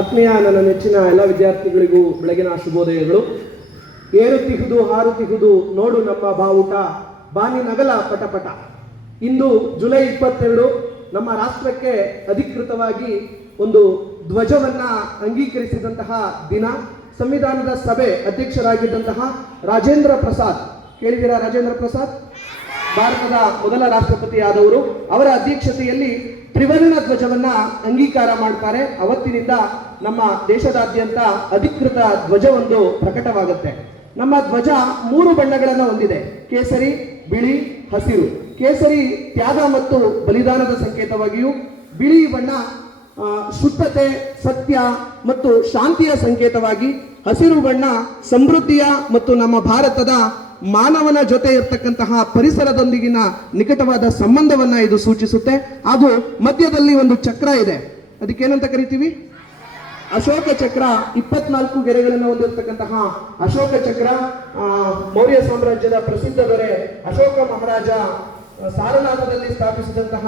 ಆತ್ಮೀಯ ನನ್ನ ನೆಚ್ಚಿನ ಎಲ್ಲ ವಿದ್ಯಾರ್ಥಿಗಳಿಗೂ ಬೆಳಗಿನ ಶುಭೋದಯಗಳು. ಏರುತ್ತಿಹುದು ಹಾರುತ್ತಿಹುದು ನೋಡು ನಮ್ಮ ಬಾವುಟ, ಬಾನಿ ನಗಲ ಪಟಪಟ. ಇಂದು ಜುಲೈ 22 ನಮ್ಮ ರಾಷ್ಟ್ರಕ್ಕೆ ಅಧಿಕೃತವಾಗಿ ಒಂದು ಧ್ವಜವನ್ನ ಅಂಗೀಕರಿಸಿದಂತಹ ದಿನ. ಸಂವಿಧಾನದ ಸಭೆ ಅಧ್ಯಕ್ಷರಾಗಿದ್ದಂತಹ ರಾಜೇಂದ್ರ ಪ್ರಸಾದ್, ಕೇಳಿದಿರಾ ರಾಜೇಂದ್ರ ಪ್ರಸಾದ್? ಭಾರತದ ಮೊದಲ ರಾಷ್ಟ್ರಪತಿ ಆದವರು. ಅವರ ಅಧ್ಯಕ್ಷತೆಯಲ್ಲಿ ತ್ರಿವರ್ಣ ಧ್ವಜವನ್ನ ಅಂಗೀಕಾರ ಮಾಡ್ತಾರೆ. ಅವತ್ತಿನಿಂದ ನಮ್ಮ ದೇಶದಾದ್ಯಂತ ಅಧಿಕೃತ ಧ್ವಜವೊಂದು ಪ್ರಕಟವಾಗುತ್ತೆ. ನಮ್ಮ ಧ್ವಜ 3 ಬಣ್ಣಗಳನ್ನು ಹೊಂದಿದೆ: ಕೇಸರಿ, ಬಿಳಿ, ಹಸಿರು. ಕೇಸರಿ ತ್ಯಾಗ ಮತ್ತು ಬಲಿದಾನದ ಸಂಕೇತವಾಗಿಯೂ, ಬಿಳಿ ಬಣ್ಣ ಶುದ್ಧತೆ, ಸತ್ಯ ಮತ್ತು ಶಾಂತಿಯ ಸಂಕೇತವಾಗಿ, ಹಸಿರು ಬಣ್ಣ ಸಮೃದ್ಧಿಯ ಮತ್ತು ನಮ್ಮ ಭಾರತದ ಮಾನವನ ಜೊತೆ ಇರ್ತಕ್ಕಂತಹ ಪರಿಸರದೊಂದಿಗಿನ ನಿಕಟವಾದ ಸಂಬಂಧವನ್ನ ಇದು ಸೂಚಿಸುತ್ತೆ. ಅದು ಮಧ್ಯದಲ್ಲಿ ಒಂದು ಚಕ್ರ ಇದೆ, ಅದಕ್ಕೇನಂತ ಕರಿತೀವಿ? ಅಶೋಕ ಚಕ್ರ. 24 ಗೆರೆಗಳನ್ನು ಹೊಂದಿರತಕ್ಕಂತಹ ಅಶೋಕ ಚಕ್ರ ಮೌರ್ಯ ಸಾಮ್ರಾಜ್ಯದ ಪ್ರಸಿದ್ಧ ದೊರೆ ಅಶೋಕ ಮಹಾರಾಜ ಸಾರನಾಥದಲ್ಲಿ ಸ್ಥಾಪಿಸಿದಂತಹ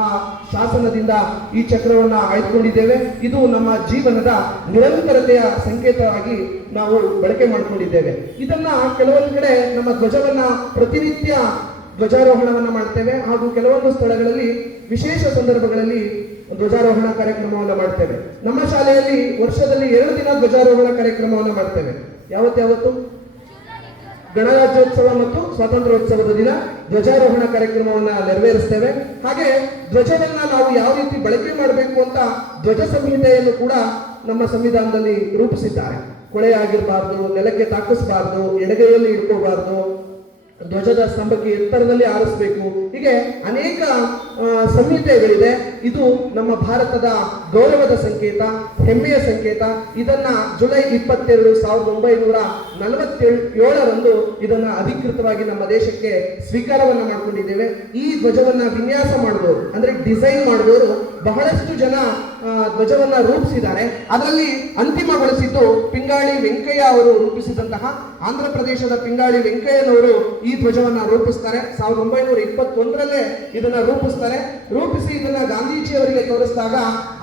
ಶಾಸನದಿಂದ ಈ ಚಕ್ರವನ್ನ ಆಯ್ದುಕೊಂಡಿದ್ದೇವೆ. ಇದು ನಮ್ಮ ಜೀವನದ ನಿರಂತರತೆಯ ಸಂಕೇತವಾಗಿ ನಾವು ಬಳಕೆ ಮಾಡಿಕೊಂಡಿದ್ದೇವೆ. ಇದನ್ನ ಕೆಲವೊಂದು ಕಡೆ ನಮ್ಮ ಧ್ವಜವನ್ನ ಪ್ರತಿನಿತ್ಯ ಧ್ವಜಾರೋಹಣವನ್ನ ಮಾಡ್ತೇವೆ, ಹಾಗೂ ಕೆಲವೊಂದು ಸ್ಥಳಗಳಲ್ಲಿ ವಿಶೇಷ ಸಂದರ್ಭಗಳಲ್ಲಿ ಧ್ವಜಾರೋಹಣ ಕಾರ್ಯಕ್ರಮವನ್ನು ಮಾಡ್ತೇವೆ. ನಮ್ಮ ಶಾಲೆಯಲ್ಲಿ ವರ್ಷದಲ್ಲಿ 2 ದಿನ ಧ್ವಜಾರೋಹಣ ಕಾರ್ಯಕ್ರಮವನ್ನು ಮಾಡ್ತೇವೆ. ಯಾವತ್ತು? ಗಣರಾಜ್ಯೋತ್ಸವ ಮತ್ತು ಸ್ವಾತಂತ್ರ್ಯೋತ್ಸವದ ದಿನ ಧ್ವಜಾರೋಹಣ ಕಾರ್ಯಕ್ರಮವನ್ನ ನೆರವೇರಿಸ್ತೇವೆ. ಹಾಗೆ ಧ್ವಜವನ್ನ ನಾವು ಯಾವ ರೀತಿ ಬಳಕೆ ಮಾಡಬೇಕು ಅಂತ ಧ್ವಜ ಸಂಹಿತೆಯನ್ನು ಕೂಡ ನಮ್ಮ ಸಂವಿಧಾನದಲ್ಲಿ ರೂಪಿಸಿದ್ದಾರೆ. ಕೊಳೆಯಾಗಿರಬಾರ್ದು, ನೆಲಕ್ಕೆ ತಾಕಿಸಬಾರ್ದು, ಎಡಗೈಯಲ್ಲಿ ಇಟ್ಕೋಬಾರ್ದು, ಧ್ವಜದ ಸ್ತಂಭಕ್ಕೆ ಎತ್ತರದಲ್ಲಿ ಆರಿಸಬೇಕು. ಹೀಗೆ ಅನೇಕ ಸಂಹಿತೆಗಳಿದೆ. ಇದು ನಮ್ಮ ಭಾರತದ ಗೌರವದ ಸಂಕೇತ, ಹೆಮ್ಮೆಯ ಸಂಕೇತ. ಇದನ್ನ ಜುಲೈ 22, 1947 ಇದನ್ನ ಅಧಿಕೃತವಾಗಿ ನಮ್ಮ ದೇಶಕ್ಕೆ ಸ್ವೀಕಾರವನ್ನ ಮಾಡಿಕೊಂಡಿದ್ದೇವೆ. ಈ ಧ್ವಜವನ್ನ ವಿನ್ಯಾಸ ಮಾಡಿದವರು, ಅಂದ್ರೆ ಡಿಸೈನ್ ಮಾಡಿದವರು ಬಹಳಷ್ಟು ಜನ ಧ್ವಜವನ್ನ ರೂಪಿಸಿದ್ದಾರೆ. ಅದರಲ್ಲಿ ಅಂತಿಮಗೊಳಿಸಿದ್ದು ಪಿಂಗಾಳಿ ವೆಂಕಯ್ಯ ಅವರು ರೂಪಿಸಿದಂತಹ, ಆಂಧ್ರ ಪ್ರದೇಶದ ಪಿಂಗಾಳಿ ವೆಂಕಯ್ಯನವರು ಈ ಧ್ವಜವನ್ನ ರೂಪಿಸ್ತಾರೆ. 1921 ಇದನ್ನ ರೂಪಿಸಿ ಇದನ್ನ ಗಾಂಧೀಜಿಯವರಿಗೆ ತೋರಿಸಿದಾಗ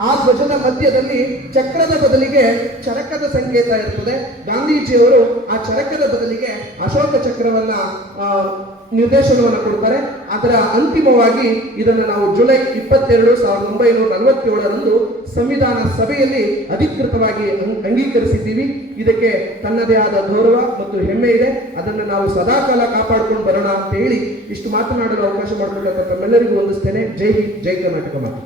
ಆ ಧ್ವಜದ ಮಧ್ಯದಲ್ಲಿ ಚಕ್ರದ ಬದಲಿಗೆ ಚರಕದ ಸಂಕೇತ ಇರ್ತದೆ. ಗಾಂಧೀಜಿಯವರು ಆ ಚರಕದ ಬದಲಿಗೆ ಅಶೋಕ ಚಕ್ರವನ್ನ ನಿರ್ದೇಶನವನ್ನು ಕೊಡ್ತಾರೆ. ಅದರ ಅಂತಿಮವಾಗಿ ಇದನ್ನು ನಾವು ಜುಲೈ 22, 1947 ಸಂವಿಧಾನ ಸಭೆಯಲ್ಲಿ ಅಧಿಕೃತವಾಗಿ ಅಂಗೀಕರಿಸಿದ್ದೀವಿ. ಇದಕ್ಕೆ ತನ್ನದೇ ಆದ ಗೌರವ ಮತ್ತು ಹೆಮ್ಮೆ ಇದೆ. ಅದನ್ನು ನಾವು ಸದಾಕಾಲ ಕಾಪಾಡಿಕೊಂಡು ಬರೋಣ ಅಂತ ಹೇಳಿ ಇಷ್ಟು ಮಾತನಾಡಲು ಅವಕಾಶ ಮಾಡಿಕೊಟ್ಟ ತಮ್ಮೆಲ್ಲರಿಗೂ ವಂದಿಸ್ತೇನೆ. ಜೈ ಹಿಂದ್, ಜೈ ಕರ್ನಾಟಕ ಮಾತು.